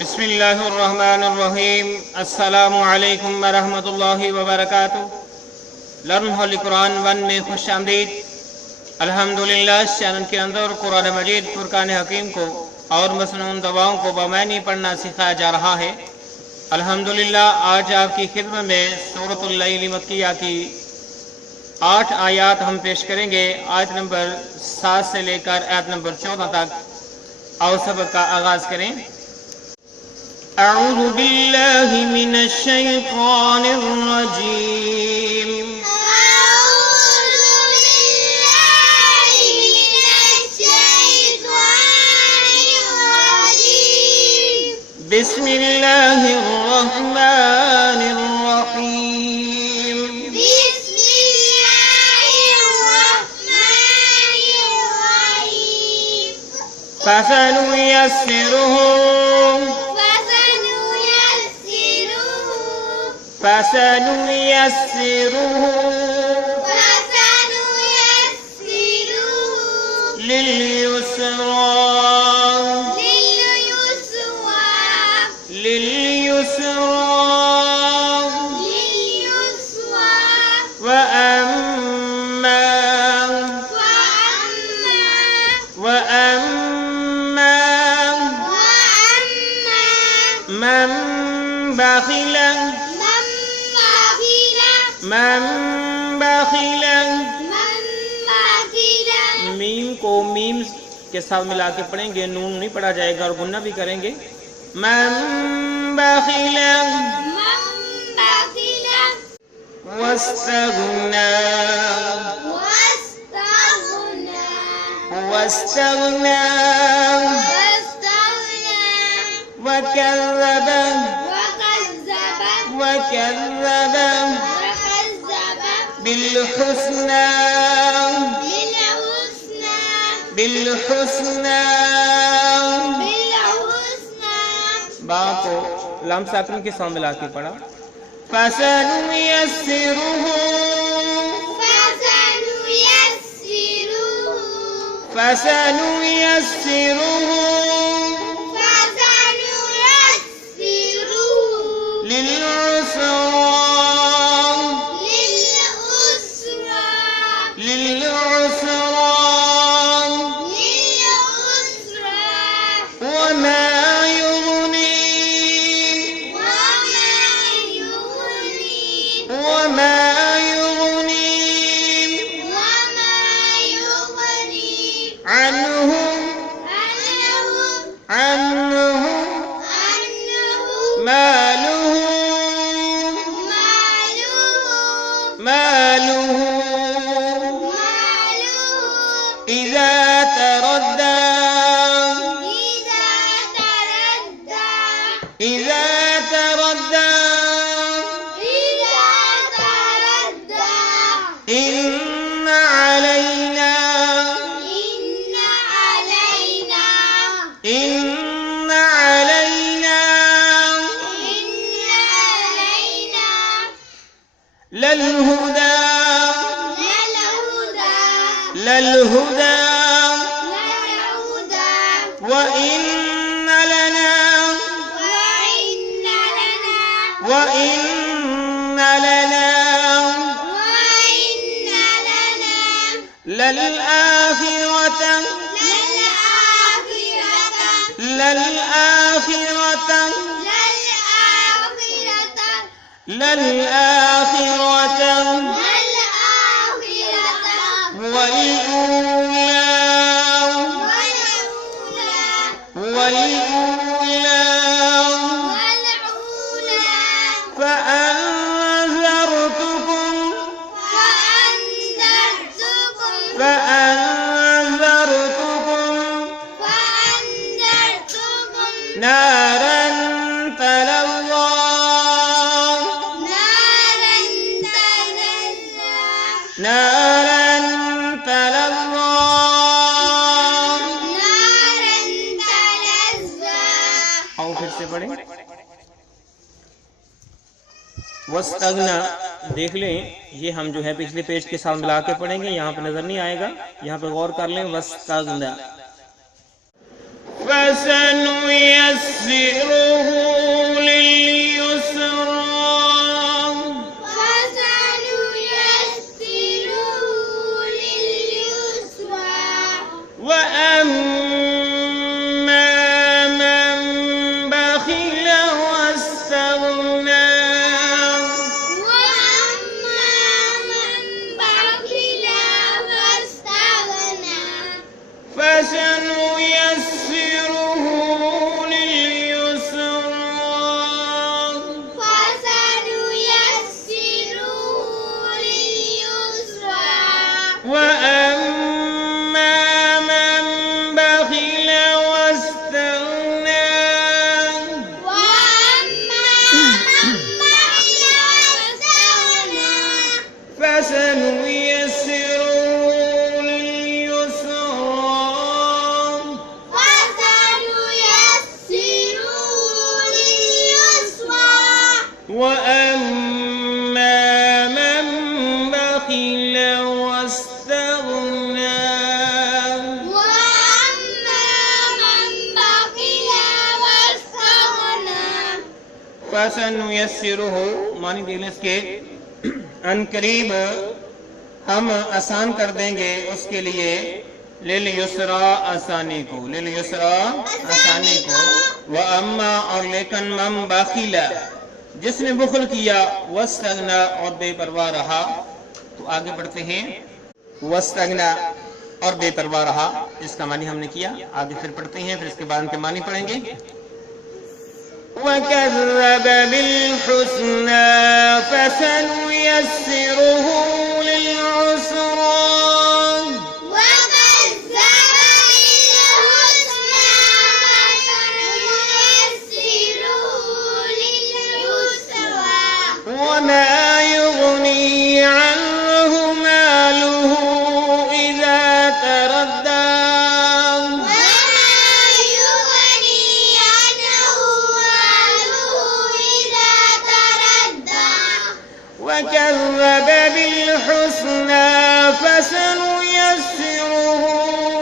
بسم اللہ الرحمن الرحیم۔ السلام علیکم ورحمۃ اللہ وبرکاتہ۔ لرن ہولی قرآن 1 میں خوش آمدید۔ الحمدللہ اس چینل کے اندر قرآن مجید فرقان حکیم کو اور مسنون دعاؤں کو بمعنی پڑھنا سکھایا جا رہا ہے۔ الحمدللہ آج آپ کی خدمت میں سورۃ اللیل مکیہ کی 8 آیات ہم پیش کریں گے، آیت نمبر 7 سے لے کر آیت نمبر 14 تک۔ اور سبق کا آغاز کریں۔ اعوذ باللہ من الشیطان الرجیم۔ بسم اللہ الرحمن الرحیم۔ بسم اللہ الرحمن الرحیم۔ فسنيسره لليسرى من بخل میم کو میم کے ساتھ ملا کے پڑھیں گے، نون نہیں پڑھا جائے گا اور غنہ بھی کریں گے۔ من بخل واستغنى وكذب بالحسنى با کو لام ساکن کے ساتھ ملا کے پڑھا۔ فسنيسره للعسرى وما يغني عنه ماله إذا تردى إن علينا للهدى وإن لنا للآخرة والأولى فأنذرتكم نارا تلظى اور پھر سے پڑھیں۔ واستغنى دیکھ لیں، یہ ہم جو ہے پچھلے پیج کے ساتھ ملا کے پڑھیں گے، یہاں پہ نظر نہیں آئے گا، یہاں پہ غور کر لیں۔ واستغنى فسنيسره وَأَمَّا مَن بَخِلَ وَاسْتَغْنَىٰ فَسَنُيَسِّرُهُ معنی دل اس کے ان قریب ہم آسان کر دیں گے اس کے لیے لِلْيُسْرَىٰ آسانی کو وَأَمَّا اور لیکن مَن بَخِلَ جس نے بخل کیا وَاسْتَغْنَىٰ اور بے پرواہ رہا تو آگے بڑھتے ہیں وَاسْتَغْنَىٰ اور بے پرواہ رہا اس کا معنی ہم نے کیا آگے پھر پڑھتے ہیں پھر اس کے بعد ان کے معنی پڑھیں گے وَكَذَّبَ بِالْحُسْنَىٰ فَسَنُيَسِّرُهُ لِلْعُسْرَىٰ وَمَا يُغْنِي عَنْهُ مَالُهُ إِذَا تَرَدَّىٰ وَكَذَّبَ بِالْحُسْنَىٰ فَسَنُيَسِّرُهُ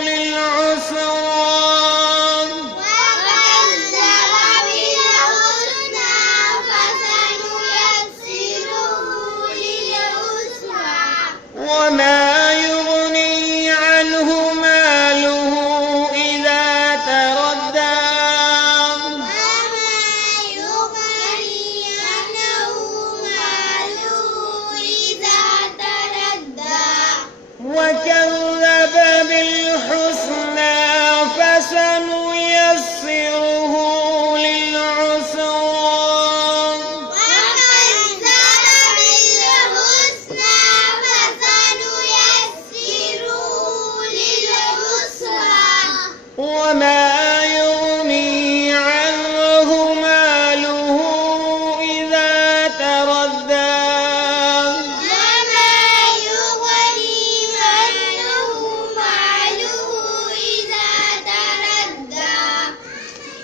لِلْعُسْرَىٰ وَمَا يُغْنِي عَنْهُ مَالُهُ إِذَا تَرَدَّىٰ وَكَذَّبَ بِالْحُسْنَىٰ فَسَنُيَسِّرُهُ لِلْعُسْرَىٰ وَمَا يُغْنِي عَنْهُ مَالُهُ إِذَا تَرَدَّىٰ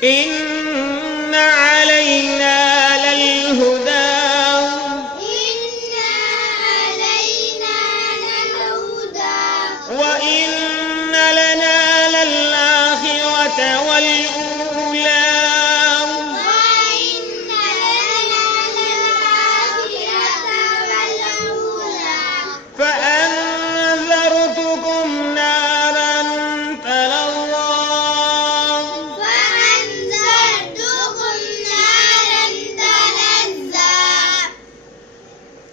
إِنَّ عَلَيْنَا لَلْهُدَىٰ وَإِنَّ لَنَا لَلْآخِرَةَ وَالْأُولَىٰ فَأَنذَرْتُكُمْ نَارًا تَلَظَّىٰ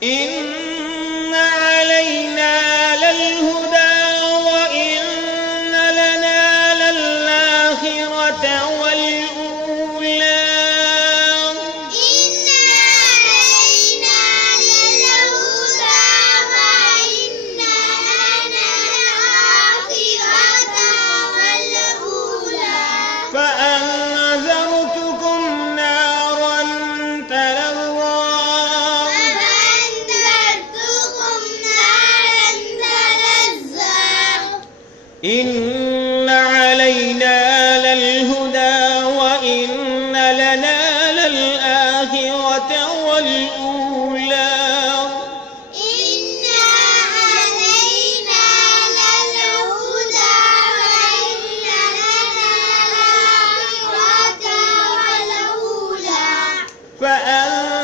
إِنَّ عَلَيْنَا لَلْهُدَىٰ وَإِنَّ لَنَا لَلْآخِرَةَ وَالْأُولَىٰ فَأَنذَرْتُكُمْ نَارًا تَلَظَّىٰ إِنَّ عَلَيْنَا لَلْهُدَىٰ وَإِنَّ لَنَا لَلْآخِرَةَ وَالْأُولَىٰ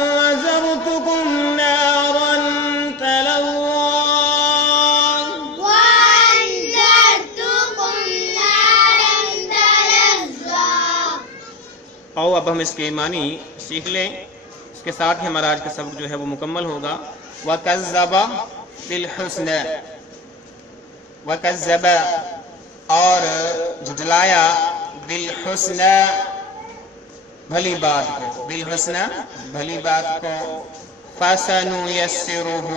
فَأَنذَرْتُكُمْ نَارًا تَلَظَّىٰ اور اب ہم اس کے معنی سیکھ لیں اس کے ساتھ ہی ہمارا آج کا سبق جو ہے وہ مکمل ہوگا وَكَذَّبَ بِالْحُسْنَىٰ وَكَذَّبَ اور جھٹلایا بِالْحُسْنَىٰ بھلی بات کو بِالْحُسْنَىٰ بھلی بات کو فَسَنُيَسِّرُهُ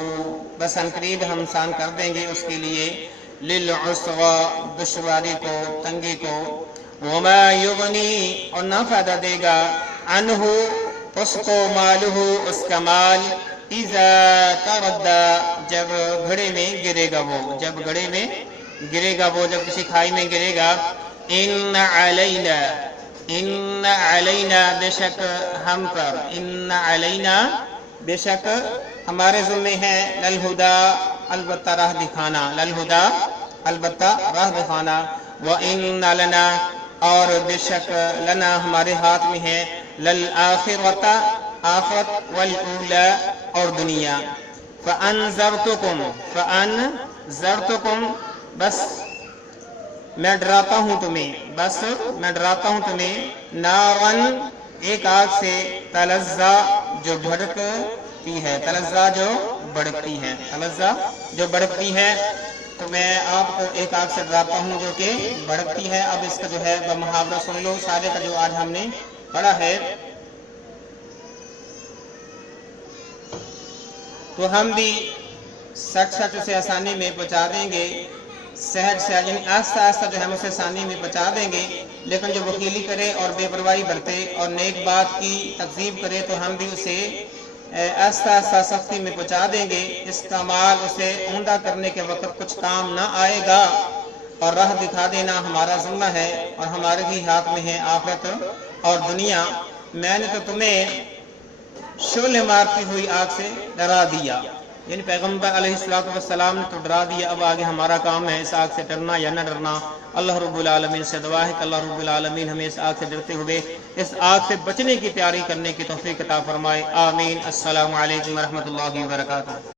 بس ان قریب ہم آسان کر دیں گے اس کے لیے لِلْعُسْرَىٰ دشواری کو تنگی کو وَمَا يُغْنِي اور نہ فائدہ دے گا عنہ اس کو مالہ اس کا مال اذا تردى جب گھڑے میں گرے گا وہ جب گھڑے میں گرے گا وہ جب کسی کھائی میں گرے گا ان علینا بے شک ہم پر ان علینا بے شک ہمارے ذمے ہے للہدا البتہ راہ دکھانا، للہدا البتہ راہ دکھانا، وَإِنَّ لَنَا اور بے شک لنا ہمارے ہاتھ میں ہے للآخرۃ آخرت والأولی اور دنیا، فَأَنذَرْتُكُمْ بس میں ڈراتا ہوں تمہیں نارن ایک آگ سے تلظیٰ جو بھڑکتی ہے، تو میں آپ کو ایک آگ سے ڈراتا ہوں جو کہ بھڑکتی ہے۔ اب اس کا جو ہے محاورہ سن لو سارے کا جو آج ہم نے پڑھا ہے، تو ہم بھی سچ اسے آسانی میں پہنچا دیں گے، سہج یعنی آہستہ آہستہ جو ہم اسے آسانی میں پہنچا دیں گے، لیکن جو وکیلی کرے اور بے پرواہی برتے اور نیک بات کی تکذیب کرے تو ہم بھی اسے آہستہ آہستہ سختی میں پہنچا دیں گے۔ اس کا مال اسے عمدہ کرنے کے وقت کچھ کام نہ آئے گا، اور راہ دکھا دینا ہمارا ذمہ ہے، اور ہمارے بھی ہاتھ میں ہے آخرت اور دنیا۔ میں نے تو تمہیں شعلے مارتی ہوئی آگ سے ڈرا دیا، یعنی پیغمبر علیہ السلام نے تو ڈرا دیا، اب آگے ہمارا کام ہے اس آگ سے ڈرنا یا نہ ڈرنا۔ اللہ رب العالمین سے دعا ہے کہ اللہ رب العالمین ہمیں اس آگ سے ڈرتے ہوئے اس آگ سے بچنے کی تیاری کرنے کی توفیق عطا فرمائے، آمین۔ السلام علیکم ورحمۃ اللہ وبرکاتہ۔